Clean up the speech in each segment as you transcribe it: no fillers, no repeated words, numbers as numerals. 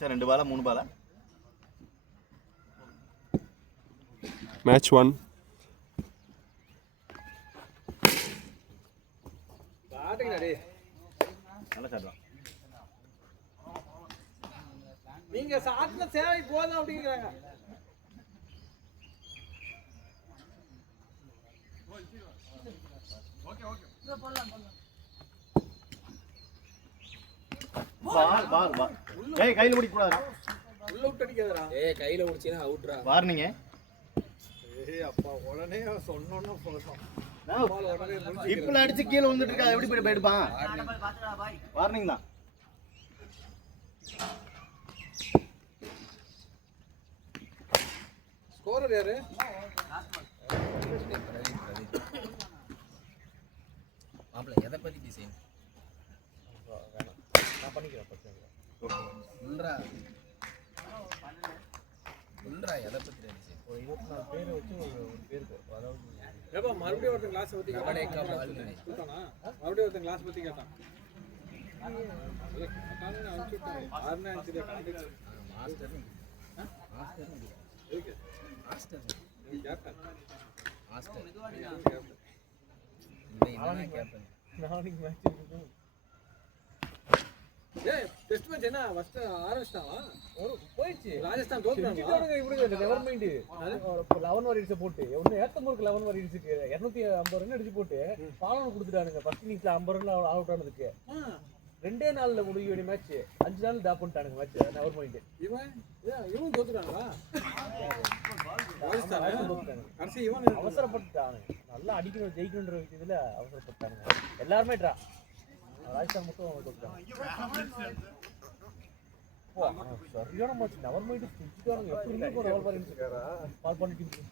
சரி 2 பாலா 3 பாலா மேட்ச் 1 பாட்டுங்கடா டேய் நல்ல ஷாட் தான் நீங்க சாட்ல சேவை போதும் அப்படிங்கறாங்க பால் ஏய் கையில பிடிக்க கூடாதுடா உள்ள விட்டு அடிக்காதடா கையில முடிச்சினா அவுட்ரா வார்னிங் ஏய் அப்பா உடனே சொன்னோன்னா போதும் இப்பல அடிச்சு கீழ வந்துட்டு இருக்கா எப்படி போய் போய்டுபான் வார்னிங் தான் ஸ்கோரர் யாரு மாப்ள எதை பத்தி பேசுறீங்க நான் பண்ணிக்கிறேன் பிரச்சனை சொல்றா எதை பத்தி பேசுறீங்க ஒரு 24 பேர் வச்சு ஒரு பேருக்கு அதாவது ஏப்பா மறுபடியும் ஒருத்தன் கிளாஸ் பத்தி கேட்டானா மறுபடியும் ஒருத்தன் கிளாஸ் பத்தி கேட்டான் காரணம் அனுப்பிச்சுட்டேன் ஆர்னா அனுப்பிச்சதே கான்டாக்ட் மாஸ்டர் ஓகே மாஸ்டர் நீ கேப்டன் மாஸ்டர் கேப்டன் இந்த கேப்டன் நாளைக்கு மேட்ச் இருக்கு ஏய் டெஸ்ட் மேட்ச் என்ன ஃபர்ஸ்ட் ஆரம்பிச்சாவா போயிடுச்சு ராஜஸ்தான் தோத்துறாங்க இப்படி நெவர் மைண்ட் 11 வாரியர்ஸ் போட்டு ஒன்னு ஏத்தமூருக்கு 11 வாரியர்ஸ்க்கு 250 ரன் அடிச்சு போட்டு பாலன் கொடுத்துட்டானுங்க ஃபர்ஸ்ட் இன்னிங்ஸ்ல 50 ரன் அவுட் ஆனதுக்கு ரெண்டே நாள்ல முடிய வேண்டிய மேட்ச் 5 நாள் டாப் பண்ணிட்டானுங்க மேட்ச் நெவர் மைண்ட் இவன் தோத்துட்டாங்களா கடைசி இவன் அவசரப்பட்டுட்டானுங்க நல்லா அடிக்கணும் ஜெயிக்கணும்ன்ற இதுல அவசரப்பட்டானுங்க எல்லாருமே ட்ரா ராஜஸ்தான் மட்டும் தோத்துட்டாங்க சரியான மேட்ச் நவர் மைண்ட் பிடிச்சிட்டானுங்க எப்படி இருக்கு நவர் வாரியர்ஸ் பால் பண்ணிட்டு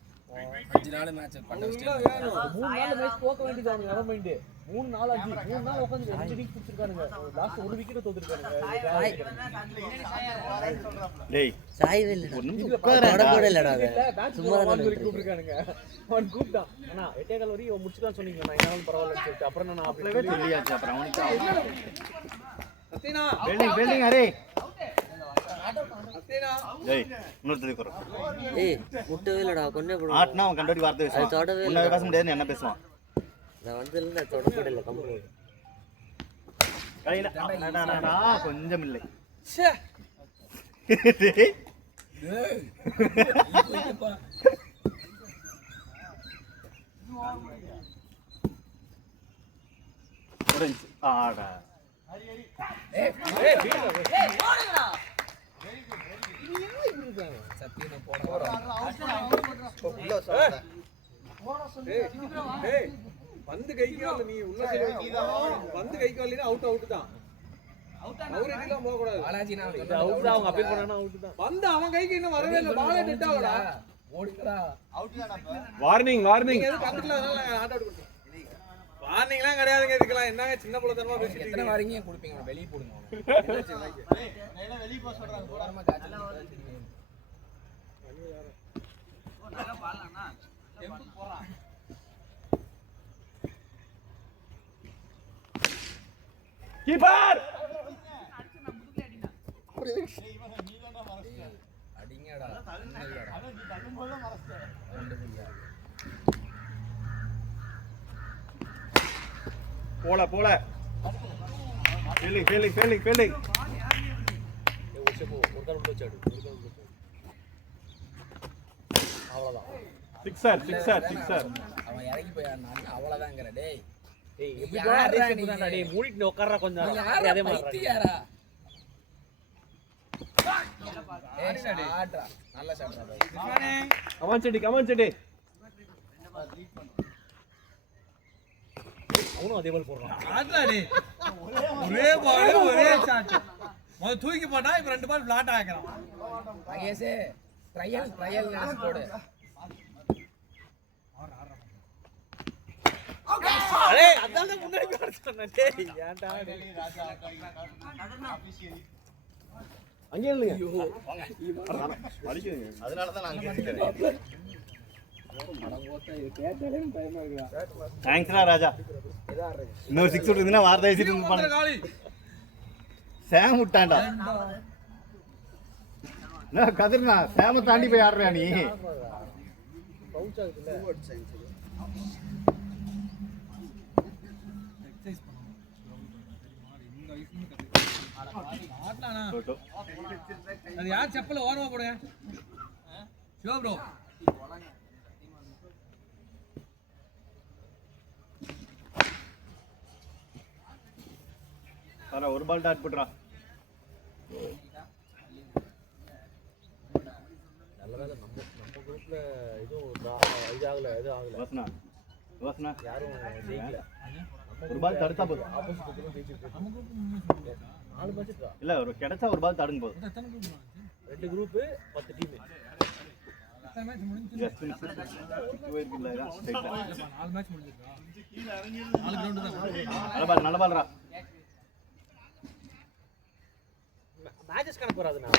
5 நாள் மேட்ச் பண்ண வச்சிட்டாங்க 3 நாள் மேட்ச் போக வேண்டியதானுங்க நவர் மைண்ட் 3 நாள் 3 நாள் உட்கார்ந்து 2 விக்கெட் பிடிச்சிருக்கானுங்க லாஸ்ட் ஒரு விக்கெட் தோத்துட்டானுங்க டேய் சாய்வே இல்ல ஒரு நிமிஷம் உட்காரடா கூட இல்லடா சும்மா தான் கூப்பிட்டுருக்கானுங்க அவன் கூப்பிட்டான் அண்ணா 8 கால் வரையும் முடிச்சுதான் சொன்னீங்க நான் என்னாலும் பரவாயில்லன்னு சொல்லிட்டு அப்புறம் நான் அப்படியே சொல்லியாச்சு அப்புறம் அவனுக்கு சத்தினா வெல்டிங் அரே சத்தினா டேய் இன்னொருத்தடி குற ஏய் முட்டவே இல்லடா கொன்னே போடு ஆட்னா அவன் கண்டோடி வார்த்தை பேசுவான் தொடவே இல்ல. உன்ன பேச முடியாதுன்னு என்ன பேசுவான் நான் வந்து இல்ல தொடக்கூட இல்ல கம்பெனி கையில கொஞ்சம் இல்லை ச்சே டேய் டேய் இப்ப orange ஆடா சத்தியமா போடா ஏய் வந்து கைக்கால நீ உள்ள வந்து கைக்காலினா அவுட் தான் அவரே எல்லாம் போக கூடாது பாலாஜி நான் அவுட் தான் அவங்க அப்பீல் பண்ணானா அவுட் தான் வந்து அவன் கைக்கு இன்னும் வரவே இல்ல பாலே டெட் ஆவடா ஓடுங்கடா வார்னிங் நீங்க எது கண்டுக்கல அதனால ஆட் அவுட் பண்ணிட்டேன் வார்னிங்லாம் கிடையாதுங்க இதுக்கெல்லாம் என்னங்க சின்ன புள்ளத்தனமா பேசிட்டு எத்தனை இருக்கீங்க வாரீங்க கொடுப்பீங்க வெளிய போடுங்க வெளிய போக சொல்றாங்க போடாம காய்ச்சல் கீப்பர் அடிங்கடா போல ஃபீல்டிங் ஒரு கால் உள்ள வச்சாடு அவ்வளவுதான் சிக்ஸர் அவன் இறங்கி போய் அவ்வளவுதாங்கற டேய் டேய் எப்படி எப்படி யாரா ரேஸ் பண்ணா டேய் மூடிட்டு உட்கார்றா கொஞ்சம் யாரா அதே மாதிரி பைத்தியாரா ஏய் ஆட்ரா நல்ல ஷாட்ரா பாய் கமான் செடி அவனும் அதே பால் போடுறான் ஆட்லா டேய் ஒரே பால் ஒரே ஷாட் மொத தூக்கி போட்டா இப்ப 2 பால் ஃபிளாட் ஆக்குறான் மகேஷ் ட்ரையல் நினைச்சு போடு அடே அதான் முன்னாடி போட சொன்னேன் டேய் ஏன்டா அங்கே இல்லைங்க அதனால தான் நான் கேட்டேன் தேங்க்ஸ்டா ராஜா இன்னொரு 6 விட்டுனா வார்த்தை பேசிட்டு இருப்பானே காலி சாம் விட்டான்டா என்ன கதிர்னா சேம தாண்டி போய் ஆடுறியா நீ? பவுன்ஸ் ஆகுதுல்ல. எக்ஸசைஸ் பண்ணணும். இந்த வயசுல ஆடலானா? அது யார் செப்பல ஓரமா போடுங்க. சிவா ப்ரோ. சாரா ஒரு பால் டாட் போடுறா. நல்ல வேளை நம்ம குரூப்ல இதுவும் இது ஆகல. வாசனா யாரும் ஜெயிக்கல. ஒரு பால் தடுத்தா போதும். ஆப்போசிட் குரூப் ஜெயிச்சிருக்கு. நம்ம குரூப் 4 மேட்ச் இருக்கா? இல்ல ஒரு கிடைச்சா ஒரு பால் தடுங்க போதும். எத்தனை குரூப் 2 குரூப் 10 டீம். எத்தனை மேட்ச் முடிஞ்சு? ஜஸ்ட் போயிருக்குல்ல இதான் ஸ்ட்ரைட்டா. 4 மேட்ச் முடிஞ்சிருக்கா? 4 கிரவுண்ட் தான். நல்ல பால்ரா. மேட்சஸ் கணக்கு வராதுண்ணா.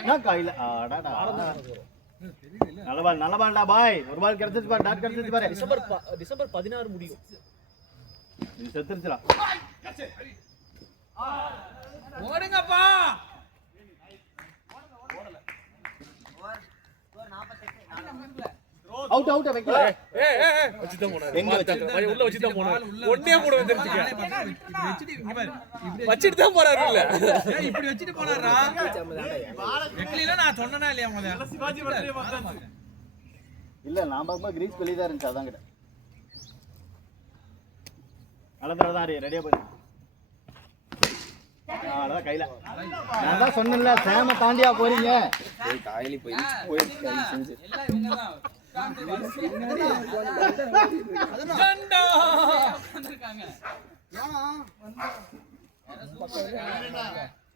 என்ன கையில ஆடாடா. நல்ல பால்டா பாய். ஒரு பால் கிடைச்சிச்சு பாரு, டாட் கிடைச்சிச்சு பாரு. டிசம்பர் 16 முடியும். இது செத்துருச்சுடா. ஓடுங்கப்பா. அவுட் அவுட் வைக்கல. வச்சிட்டு போனாரு. எங்க வச்சு? உள்ள வச்சிட்டு போனாரு. ஒண்ணே கூட வந்துருச்சு. வச்சிட்டு இங்க பாரு. இப்படி வச்சிட்டு தான் போறாரு உள்ள. ஏய் இப்படி வச்சிட்டு போனாரா? வெக்கலில நான் சொன்னனா இல்லையா முதல்ல? இல்ல நான் பாக்கும்போது கிரீஸ் வெளிய தான் இருந்துச்சு அதான் கிட்ட. அலந்தறதான் ரெடியா போய். அட கையில. நான் தான் சொன்னேன்ல சேம தாண்டியா போறீங்க. போய் காயலி போய் செஞ்சு எல்லாம் இவங்க தான். கண்டா வந்திருக்காங்க.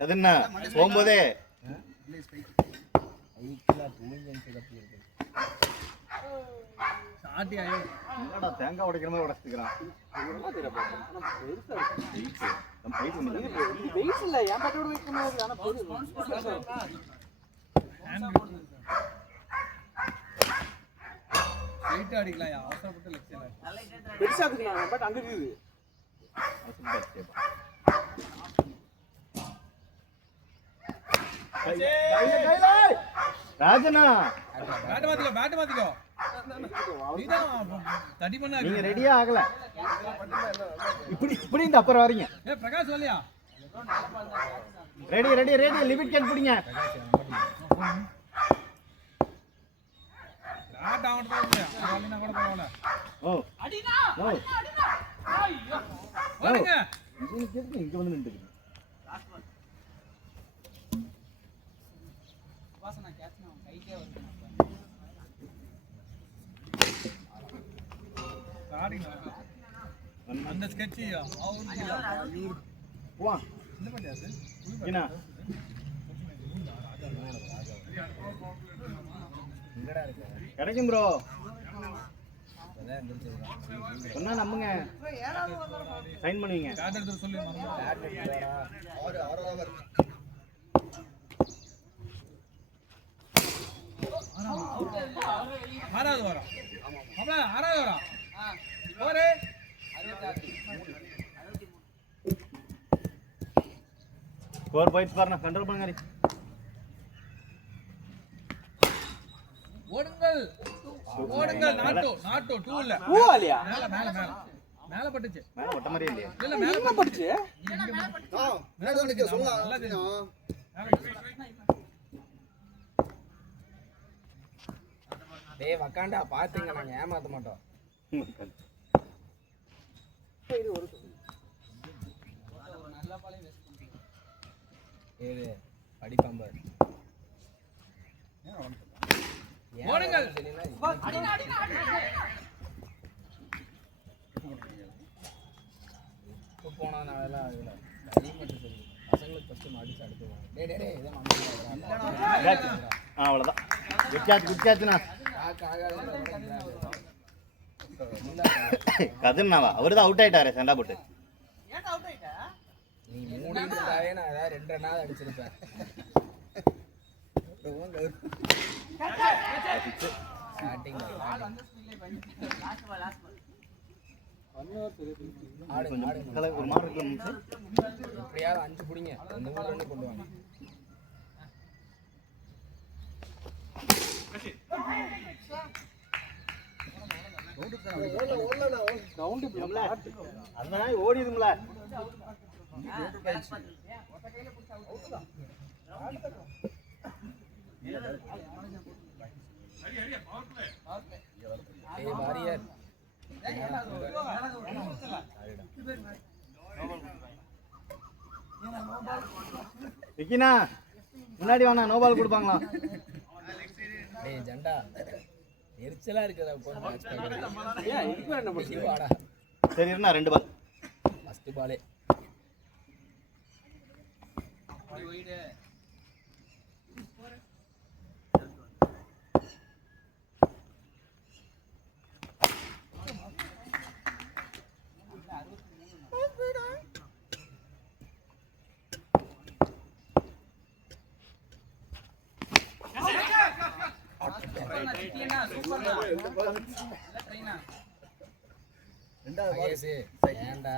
அது என்ன போகும்போதே சாட்டி ஆயோ. என்னடா தேங்காய் உடைக்கிற மாதிரி உடைச்சிக்கிறான். வெயிட் இல்ல. ஏன் பட்டோட வெயிட் பண்ணாது. ஆனா போடு. ரைட் அடிக்கலாம். அவசரப்பட்டு லெஃப்ட் சைடுல. பெருசா இருக்குண்ணா. பட் அங்க இருக்குது. ராஜனா பேட் மாத்திக்கோ. நீதான் தடி பண்ணா. நீங்க ரெடியா ஆகல. இப்படி இந்த அப்புறம் வரீங்க. ஏய் பிரகாஷ் வரலையா? ரெடி லிமிட் கேன் பிடிங்க. பேட் ஆவறது இல்ல. வரலனா கூட பரவாயில்லை. ஓ அடிடா. ஓ ஐயோ. வரங்க. இங்க வந்து நின்னுட்டு. வாசனா கேட்ச் நான் கைக்கே வருது. அந்த ஸ்கெட்ச் வா என்ன பண்ணியாச்சு? என்ன கிடைக்கும் ப்ரோ. சொன்னா நம்புங்க. சைன் பண்ணுவீங்க. பேட் எடுத்து சொல்லி ஆறாவது வரும். அப்ப ஆறாவது வரும். போரே 4 பாயிண்ட்ஸ் பாருங்க. கண்ட்ரோல் பண்ணுங்க. ஓடுங்கள் ஓடுங்கள். நாட்டோ 2 இல்ல. பூவாலியா? மேல பட்டுச்சு. மேல ஒட்ட மாதிரியே இல்லையா? இல்ல மேல பட்டுச்சு. மேல பட்டுச்சு. நல்லா தெரியும். டேய் வக்காண்டா பாத்தீங்க நாங்க ஏமாத்த மாட்டோம். ஏது படிப்பாம்பார். ஓடுங்கள். இப்போ போனா நான் எல்லாம் ஆகல. கை மட்டும் சொல்லு. பசங்களுக்கு ஃபர்ஸ்ட் அடிச்சு அடுத்துவாங்க. டேய் இத நம்ம அவ்வளவுதான். குச்சாச்சுனா கதிர்னாவா அவர்தான் அவுட் ஆயிட்டாரு சண்டா போட்டு. நீ மூடிட்டு இருந்தாவே நான் ஏதாவது 2 ரன்னாவது அடிச்சிருப்பேன். ஒரு மாடு இருக்கு. எப்படியாவது 5 புடிங்க. 3 ரன் கொண்டு வாங்க. அதனால ஓடிடுங்கள. விக்கினா முன்னாடி வாண்ணா, நோ பால் கொடுப்பாங்களா? டேய் ஜண்டா எரிச்சலா இருக்குடா போன் மேட்ச் பார்க்கறது. ஏன் இப்போ என்ன பண்ணுறீங்க? வாடா சரி இருந்தா 2 பால். ஃபர்ஸ்ட் பாலே மகேஷ் ஏன்டா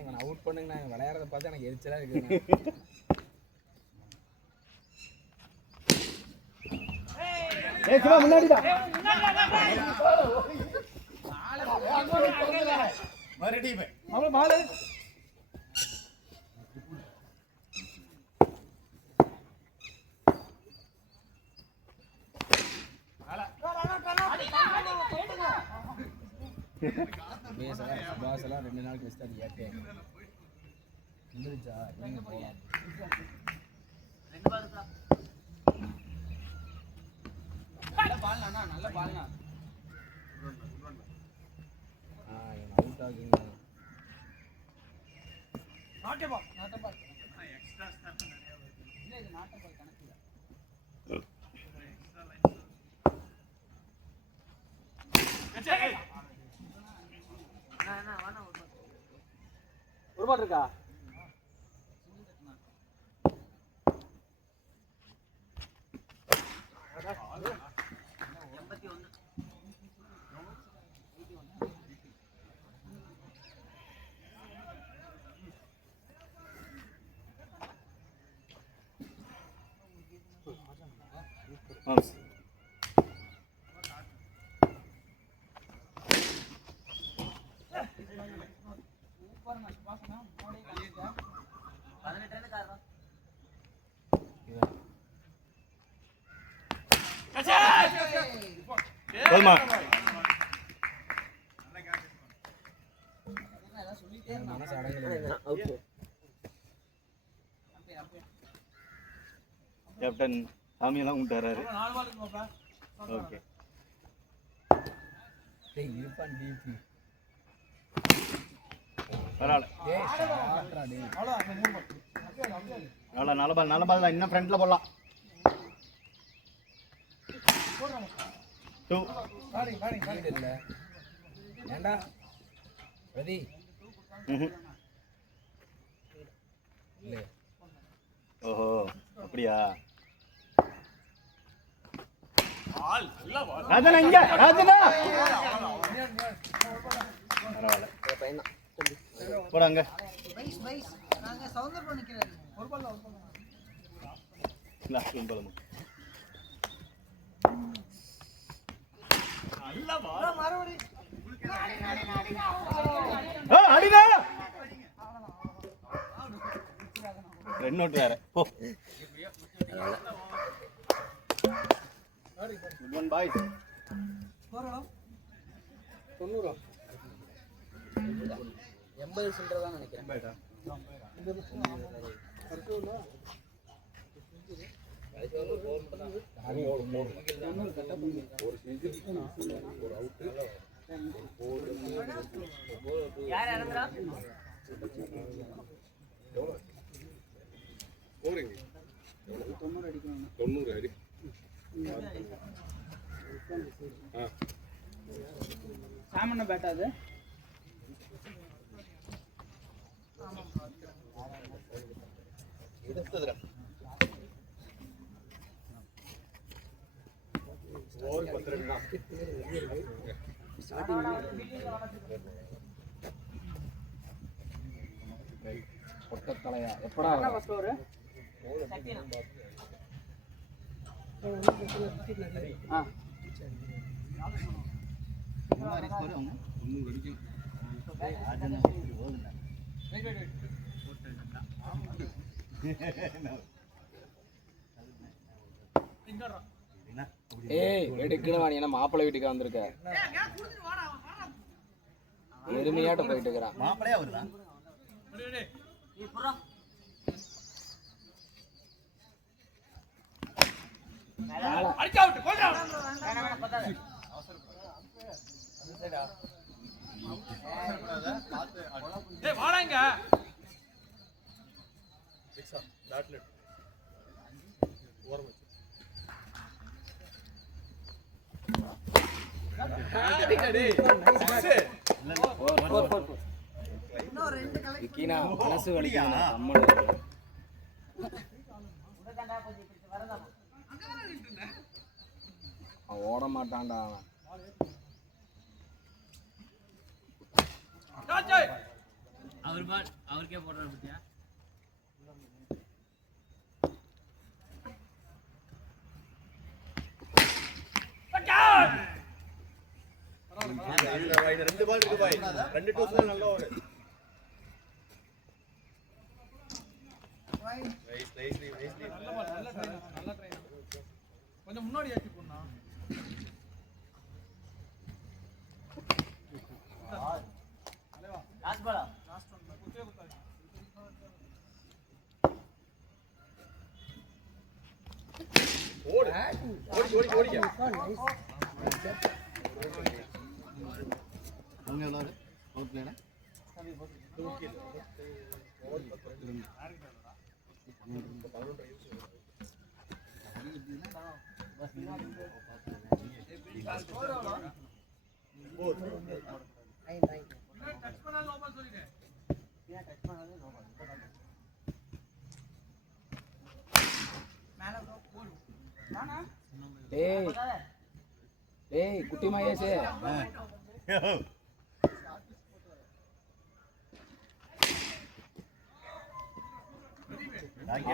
இவன் அவுட் பண்ணுங்க. நான் விளையாடுறத பார்த்து எனக்கு எரிச்சலா இருக்கு. ஏய் சிவா முன்னாடிடா. மறுபடியும் அவள பால் பாஸ் எல்லாம் 2 நாளுக்கு வச்சுட்டு அது ஏட்டே வந்துருச்சா? நீங்க போகலாம். நல்ல பால்னா இவன் அவுட் ஆகுங்க. ஒரு பால் இருக்கா? மாம்ஸ் போதுமா? மனசு அடங்கல. கேப்டன் சாமியெல்லாம் கும்பிட்டாரு. 4 பால் இருக்குமாப்பா. ஓகே டேய் இருப்பான் டிபி. பரவாயில்ல. டேய் சாப்ட்றா டேய். அவ்வளோ அந்த 3 பால். நல்ல பால் தான். இன்னும் ஃப்ரண்ட்ல போடலாம். 2 வீடு இல்ல ஏண்டா பிரதி இல்ல. ஓஹோ அப்படியா? பால் நல்ல பால். ராஜனா இங்க ராஜனா பரவாயில்ல. போடாங்க. Last one ball. நல்ல பால். அடிடா. ரெண்டு நோட் வேற. போ. Good one boys. 90 80 சில்லற தான் நினைக்கிறேன். யார் இறங்குறா? சாமண்ண பேட்டா அது. பொட்டத்தலையா எப்படா சத்தியனா ஏய் எடுக்கணும் நீ என்ன மாப்பிள்ளை வீட்டுக்கு வந்திருக்க எருமையாட்ட போயிட்டு இருக்கிறான் மாப்பிளையா வருதா அடிச்சா விட்டு போடா. டேய் வாடாங்க. விக்கினா மனசு வலிக்குதுண்ணா அம்மன் அவன் ஓட மாட்டான்டா அவன் டாச்சே. அவர் பால் அவருக்கே போடுறாரு பத்தியா? ரெண்டு பால் இருக்கு பாய். ரெண்டு டூஸ் தான் நல்லா ஓடு. கொஞ்சம் முன்னாடி ஏத்தி போனா. லாஸ்ட் பாலா? ஓடு. ஓடி. அவங்க எவ்வளவு அவுட் பிளேனா? ஏய் குட்டி மகேஷ்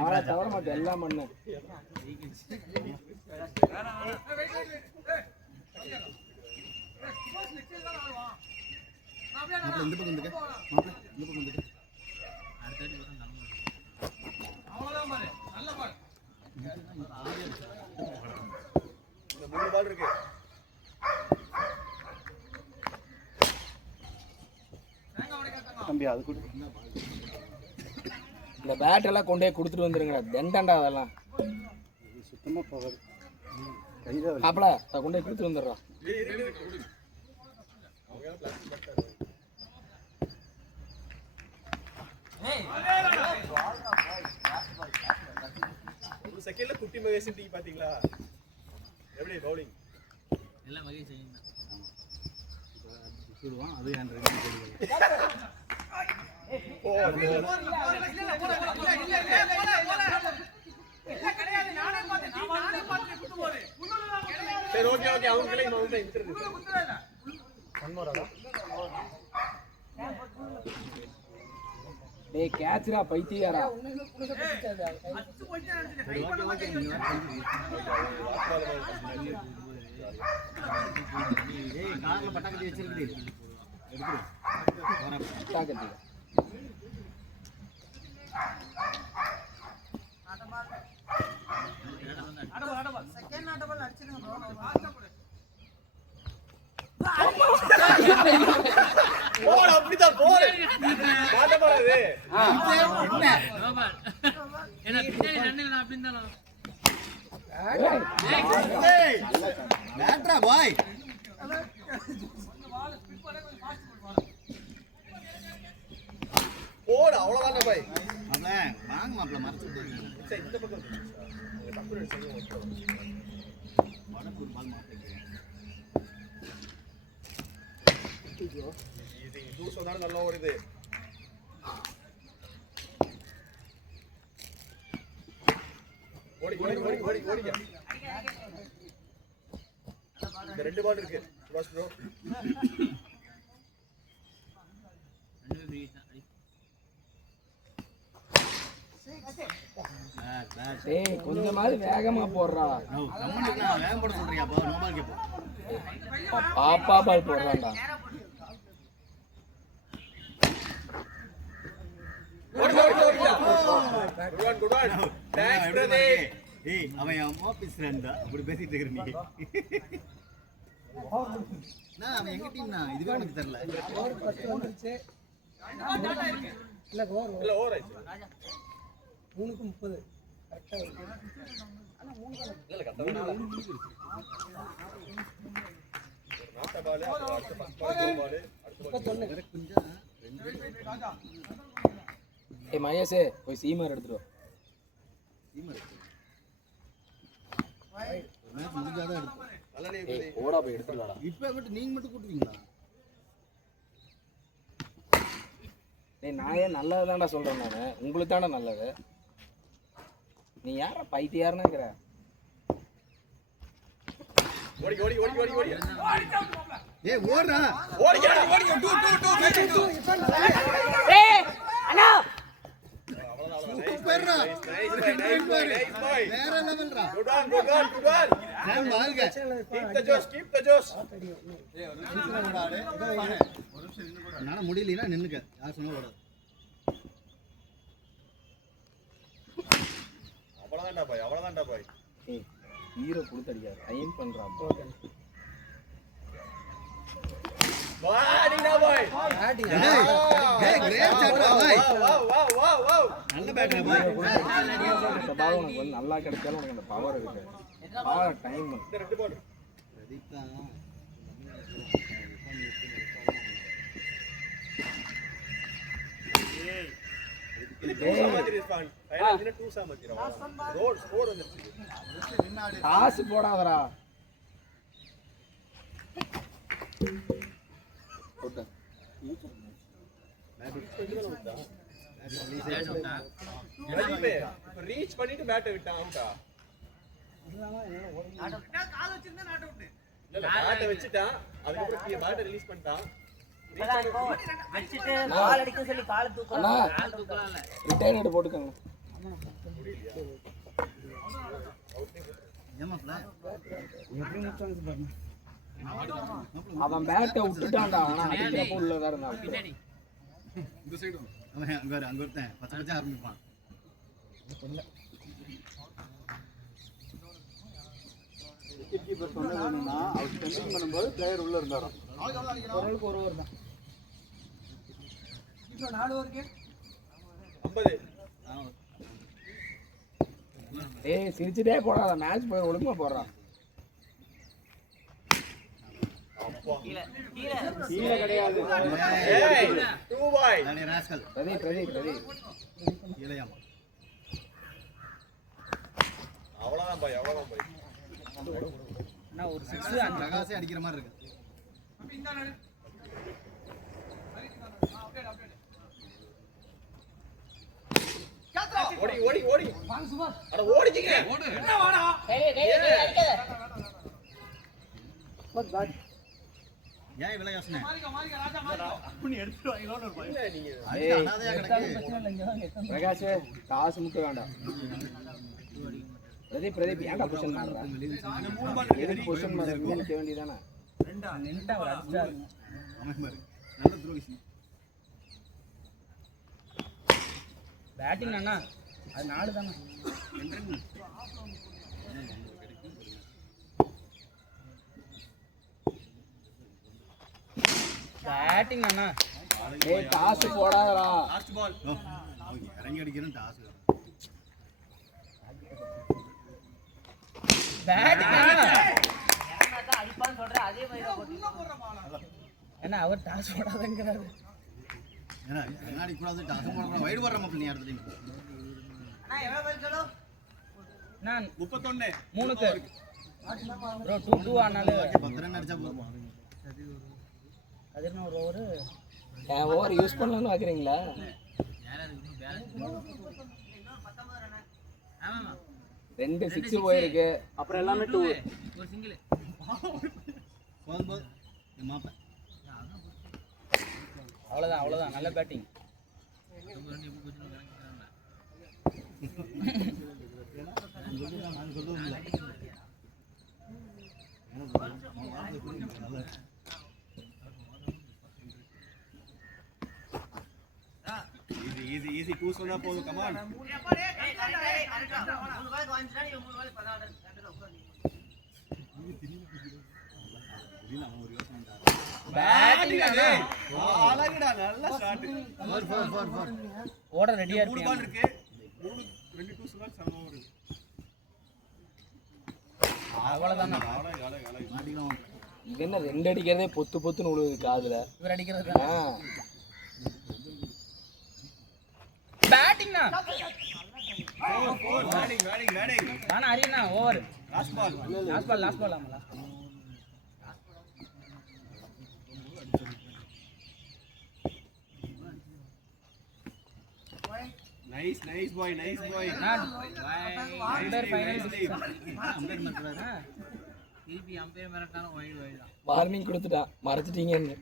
ஆளை தவற மாட்டேன் எல்லாம் மண்ணு இந்த பக்கம் வந்துக்க. இந்த பக்கம் வந்துக்க. அவ்வளவுதான் பாரு. நல்ல பால். இந்த மூணு பால் இருக்கு. தம்பி அது கூட இந்த பேட் எல்லாம் கொண்டே கொடுத்துட்டு வந்துருங்க தெண்டண்டா அதெல்லாம் சுத்தமா போகாது. கைதான் அப்பல கொண்டே கொடுத்துட்டு வந்துடுறான் ஒரு செகண்ட்ல குட்டி மகேஷ் டீ பாத்தீங்களா? எப்படி பவுலிங்? எல்லாம் மகேஷ் செய்யுங்க. சொல்லுவான் அது ஹேண்ட் ரைட்டிங் போடுவாங்க. சரி ஓகே அவங்களே வந்து இன்டர்வியூ டேய் கேட்ச்ரா பைத்தியாரா ஏய் கார்ல பட்டாக்கட்டி வச்சிருக்கு எடுத்து பட்டாக்கட்டி போடு அப்படிதான் போடு மாட்ட போறது என்ன பின்னாடி ரன்னில் நான் அப்படின்னு தானே ஏய் பேட்ரா பாய் போடு அவ்வளவுதான் பாய் மாப்ள வாங்க மாப்ள மறந்து சரி இந்த பக்கம் உங்க தப்பு செய்யுங்க மடக்கூர் பால் மாட்டீங்க இது தூசு வந்தாலும் நல்லா ஓடுது ஓடிக்க இந்த ரெண்டு பால் இருக்கு சுபாஷ் ப்ரோ டேய் கொஞ்சமாவது வேகமா போடுறா. வேகம் போட சொல்றியா? நோ பால் கேப்போம். பாப்பா பால் போடுறான்டா. Good one. Thanks, Pradeep. ஏய் அவன் அம்மா பேசுறான்டா. அப்படி பேசிட்டு இருக்கற நீ. நான் அவன் எங்க டீம்னா இதுவே எனக்கு தெரியல. ஓவர் 10 வந்துருச்சு. இல்ல ஓவர் ஆயிடுச்சு. 3க்கு 30 கரெக்டா இருக்கு. ஆனா 3 தான் இல்ல கரெக்டா நாட்ட பால் அடுத்த ஃபர்ஸ்ட் பால் அடுத்த பால் கொஞ்சம் ஏய் மகேஷே போய் சீமர் எடுத்துட்டு வா. மேட்ச் முடிஞ்சாதான் எடுப்போம். ஏய் ஓடா போய் எடுத்துட்டு வாடா. இப்ப மட்டும் நீங்க மட்டும் கூட்டுவீங்களா? டேய் நான் ஏன் நல்லதுதான்டா சொல்றேன் நானு. உங்களுக்கு தானே நல்லது. நீ யாரா பைத்தியாரனாங்கற? ஓடி. ஏய் ஓடுடா. ஓடி 2 ஏய் அண்ணா சூப்பர்ரா. Nice boy. வேற லெவல்ரா. Good one. நான் வாழ்க. Keep the Josh. என்னால முடியலனா நின்னுக்க. யார் சொன்னா ஓடாது. அவ்வளவுதான்டா பாய். ஏய் ஹீரோ குடுத்து அடிக்காத. ஐம் பண்றான். வாடிடா பாய். ஏய் கிரேட் ஷாட்ரா பாய். Wow. நல்ல பேட்டரா பாய். இந்த பால் உனக்கு வந்து நல்லா கிடைச்சாலும் உனக்கு அந்த பவர் இருக்கு. டைம் ரெண்டு பால். பிரதீப் தான். காசு போடாதடா. ரீச் பண்ணிட்டு பேட்டை விட்டான் அவுட்டா. இல்ல பேட்டை வச்சிட்டான். அதுக்கு அப்புறம் பேட்டை ரிலீஸ் பண்ணிட்டான். அண்ணா ரிட்டையர்ட் போட்டுக்கங்க. ஏமாப்ல. அவன் பேட்டை விட்டுட்டான்டா. ஆனா அடிக்கிறப்ப உள்ளதா இருந்தான். பின்னாடி அவன் அங்க ஒருத்தன் பச்சை ஆரம்பிப்பான். விக்கெட் கீப்பர் சொன்னது என்னன்னா அவர் ஸ்டம்பிங் பண்ணும்போது பிளேயர் உள்ள இருந்தாராம். ஓரளவுக்கு ஒரு ஓவர் தான். இப்போ 4 ஓவருக்கு 50. ஏய் சிரிச்சிட்டே போடாத. மேட்ச் போய் ஒழுங்கா போடுறான். கீழே கிடையாது. ஏய் 2 பாய். நானே ராஸ்கல். பிரதீப் கீழேயாமா. அவ்வளவுதான் பாய். அண்ணா ஒரு 6 பிரகாசே அடிக்கிற மாதிரி இருக்கு. ஓடி. அட ஓடிச்சிங்க. என்ன வாடா? ஏன் இவ்வளவு யோசனை? ஏய் அனாதையா கிடக்கு. பிரகாஷ் காசு முக்க வேண்டாம். பிரதீப் ஏன்டா பொசிஷன் பண்றா? எதுக்கு பொசிஷன் பண்றீங்க? நிக்க வேண்டியதானே. நின்னுட்டா அவர் அடிச்சாரு. அவன் பாரு. நல்ல த்ரோஸ். பேட்டிங் அண்ணா அது 4 தானே. பேட்டிங் அண்ணா. ஏய் காசு போடாதடா. Last ball. அவங்க இறங்கி அடிக்கிறேன் டாஸ். பேட்டிங் அண்ணா. என்ன அவர் டாஸ் போடாதங்கறாரு. ஏன்னா கண்ணாடி கூடாது டாஸ் போடுறோம். வைடு வர்ற மாப்ள நீ அடுத்த டீம். நான் 31. 3க்கு ப்ரோ 2-2 ஆனால 10 ரன் அடிச்சா போதும். அது என்ன ஒரு ஓவர் ஏன் ஓவர் யூஸ் பண்ணலாம்னு பாக்குறீங்களா? யாராவது இன்னும் பேலன்ஸ் ஆமாமா 2 6 போயிருக்கு. அப்புறம் எல்லாமே 2. ஒரு சிங்கிள் போதும் மாப்ப. அவ்வளவுதான் நல்ல பேட்டிங். நான் சொல்லுவோம் இல்லை ஈஸி ஈஸி டூ சொன்னா போதும் கமான் பேட்டிங் அழகுடா நல்ல ஷாட் ஓட ரெடியா மூணு பால் இருக்கு மூணு ரெண்டு டூ சொன்னா சமமா வருது அவ்வளவுதான் அழகு அழகு அழகு மாட்டிக்கலாம் இது என்ன ரெண்டு அடிக்கிறதே பொத்து பொத்துன்னு விழுவுது காதுல இவர் அடிக்கிறது பேட்டிங்னா பேட்டிங் பேட்டிங் பேட்டிங் ஆனா அரியனா over last ball last ball ஆமா nice nice boy umpire final திருப்பி அம்பையர் மிரட்டாலும் வைடு தான். வார்னிங் கொடுத்துட்டான் மறைச்சிட்டீங்கன்னு.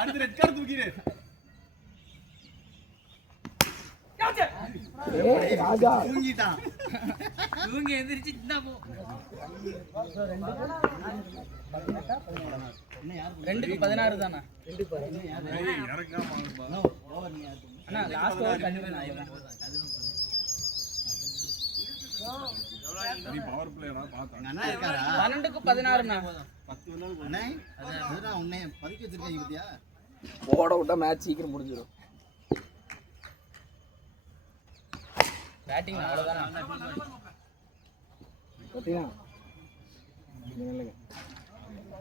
அடுத்து ரெட் கார்டு தூக்கிடு. ஏய் ராஜா தூங்கிட்டான். இவங்க எந்திரிச்சு இந்தா போ. 2க்கு 16 தானா? 2க்கு 16. அண்ணா லாஸ்ட் ஓவர் கண்டிப்பா நீ பவர் பிளேயரா பாத்தா அண்ணா இருக்காரா? 12க்கு 16 ண்ணா. 10 நாள் அண்ணே அதுதான் உன்னை பதுக்கி வச்சிருக்கீங்க பத்தியா? ஓட விட்டா மேட்ச் சீக்கிரம் முடிஞ்சிடும். பேட்டிங் அவ்வளவுதான். பாத்தீங்களா?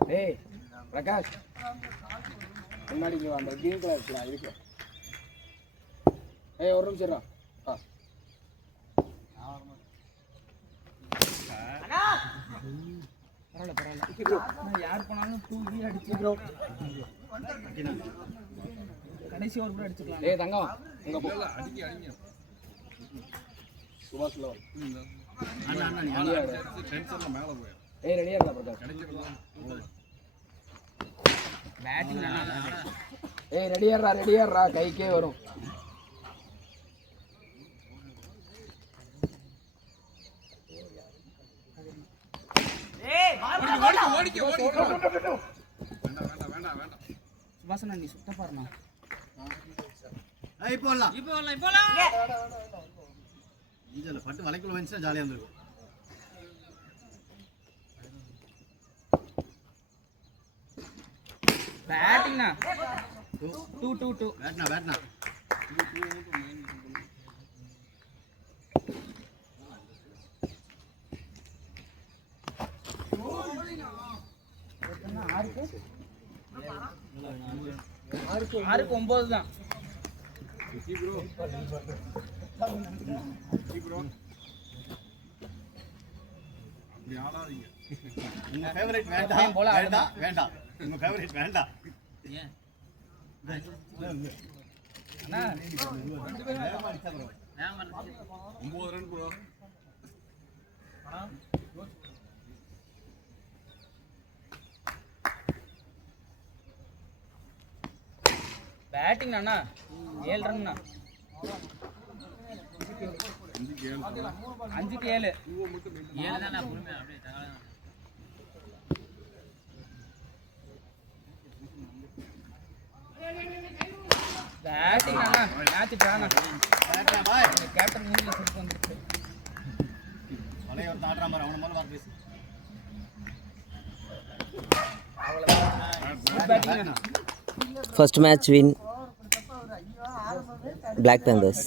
டேய் பிரகாஷ் முன்னாடி இங்க அந்த கிரீன் கலர் இருக்குடா இருக்கு. ஏய் ஒரு நிமிஷம் இருடா. பரவாயில்ல யார் போனாலும் தூக்கி அடிச்சு ப்ரோ. கடைசி ஓவர் கூட அடிச்சுக்கலாம். ஏய் தங்கம் உங்க போ. அடிங்க சுபாஷ்ல அண்ணா அண்ணா நீ டென்ஷன்ல மேல போய் ஏய் ரெடியா இருக்கா பிரகாஷ்? கிடைக்கிறது பேட்டிங் ஏய் ரெடியாடுறா கைக்கே வரும். ஓடிக்க வேண்டாம் சுபாஷ் நீ சுத்த பாருண்ணா. ஏய் போலாம். இப்போலாம் இஞ்சல பட்டு வலைக்குள்ள வந்துச்சா ஜாலியா இருந்திருக்கும். பேட்டிங்னா 2 பேட்னா ஆறுக்கு 9 தான். அப்படி ஆடாதீங்க. உங்க ஃபேவரட் வேண்டாம் போல வேண்டாம் உங்க ஃபேவரட் வேண்டாம். ஏன் அண்ணா வேகமா அடிச்சா bro. வேகமா இருக்கு. 9 ரன் ப்ரோ. பேட்டிங் அண்ணா 7 ரன்னா. 5க்கு 7. ஏழு தான் நான் பொறுமையா அப்படியே தகவல் பேட்டிங் அண்ணா மேட்ச் டானா. பேட்னா பாய். கேப்டன் மூஞ்சில சுட்டு வந்துருச்சு. வலைய ஒரு ஆடுற மாதிரி அவன மேல வார் பேசு. குட் பேட்டிங் அண்ணா. First match win Black Panthers.